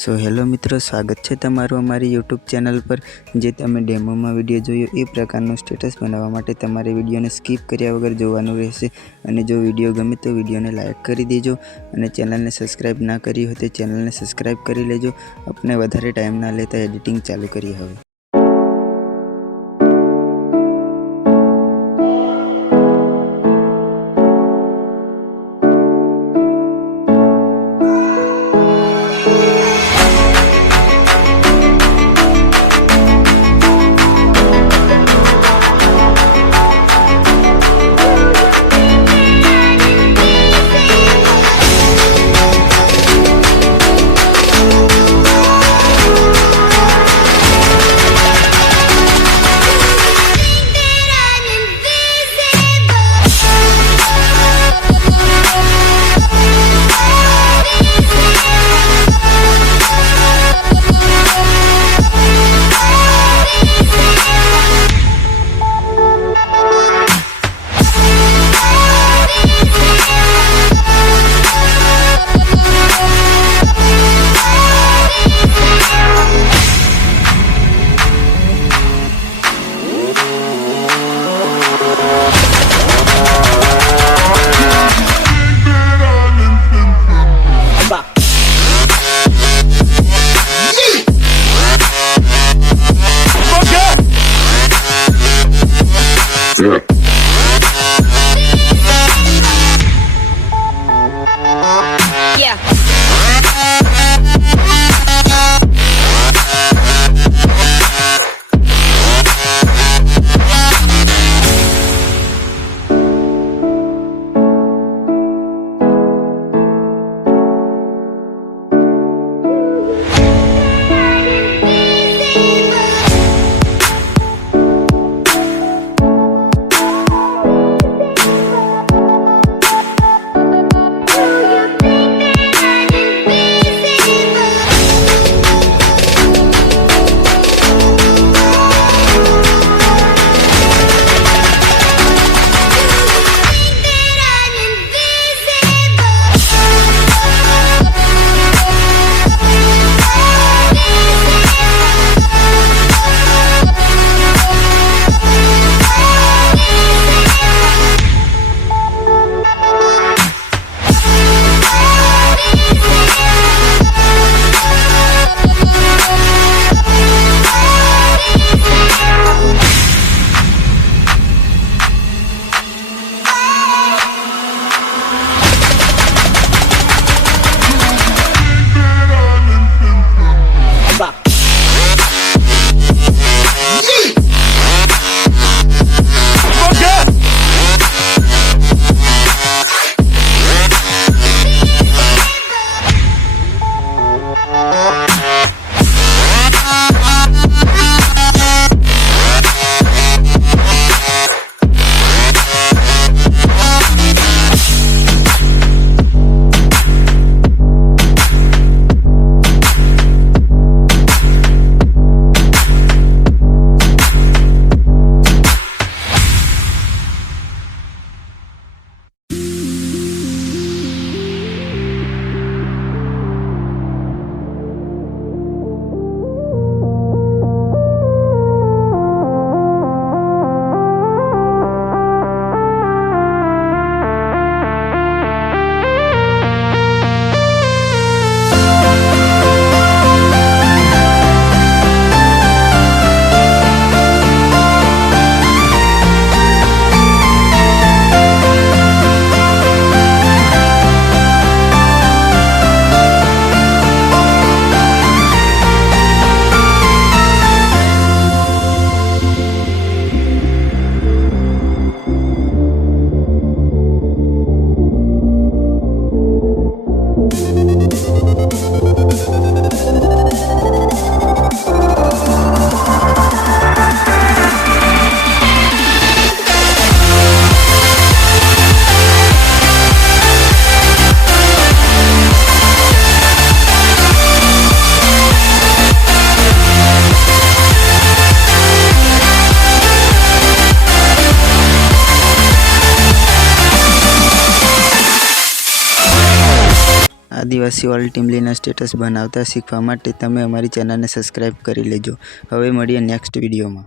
So hello મિત્રો, સ્વાગત છે તમારું અમારી યુટ્યુબ ચેનલ પર। જે તમે ડેમોમાં વિડીયો જોયો એ પ્રકારનું સ્ટેટસ બનાવવા માટે તમારે વિડીયોને સ્કીપ કર્યા વગર જોવાનું રહેશે। અને જો વિડીયો ગમે તો વિડીયોને લાઇક કરી દેજો અને ચેનલને સબસ્ક્રાઈબ ના કરી હોય તો ચેનલને સબસ્ક્રાઈબ કરી લેજો। આપણે વધારે ટાઈમ ના લેતા એડિટિંગ ચાલુ કરીએ હવે। આદિવાસી ઓલ ટીમલીના સ્ટેટસ બનાવતા શીખવા માટે તમે અમારી ચેનલને સબસ્ક્રાઈબ કરી લેજો. હવે મળીએ નેક્સ્ટ વિડીયોમાં.